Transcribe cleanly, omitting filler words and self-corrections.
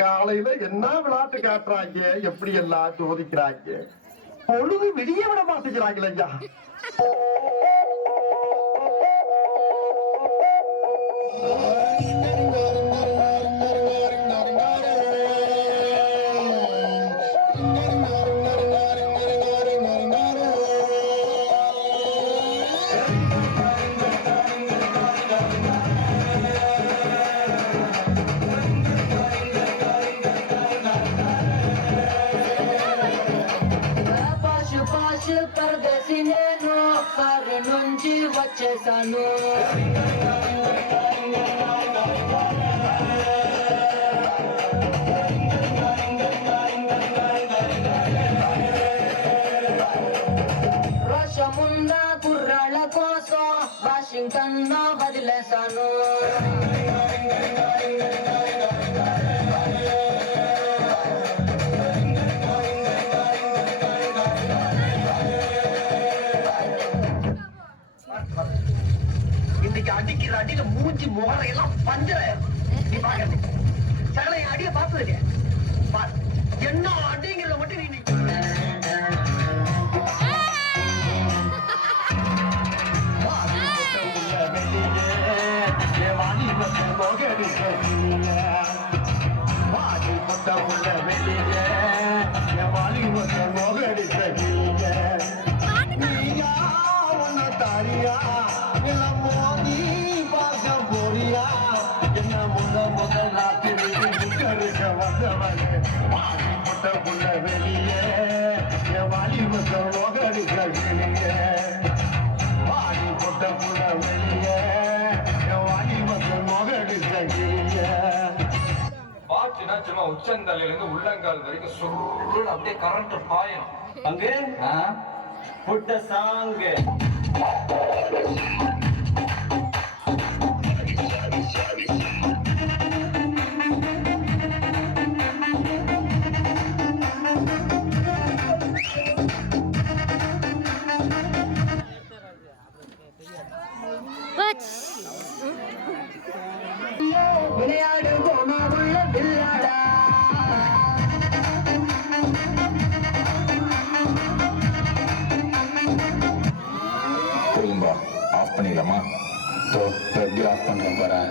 காலையில என்ன விளையாட்டு காட்டுறாங்க, எப்படி எல்லாம் சோதிக்கிறாங்க, பொழுது விடிய விட மாட்டேங்கிறாங்களே ஐயா. నుంచి వచ్చేసాను రషమున్న కుర్రాళ్ళ కోసం వాషింగ్టన్ వదిలేశాను இன்னைக்கு அடிக்கிற அடியில மூஞ்சி முகரையெல்லாம் பஞ்சராயிரும். நீ பாக்க சகல அடிய பார்த்துருக்க என்ன அடிங்கிறத மட்டும் நீ உச்சந்தலையில இருந்து உள்ளங்கால் வரைக்கும் சுருள் அப்படியே கரண்ட் பாயணும். அங்கே புட்ட சாங்கு விளையாடு போமா உள்ள வில்லாடா போதும்பா, ஆஃப் பண்ணிடலாமா? எப்படி ஆஃப் பண்றேன் பாரு.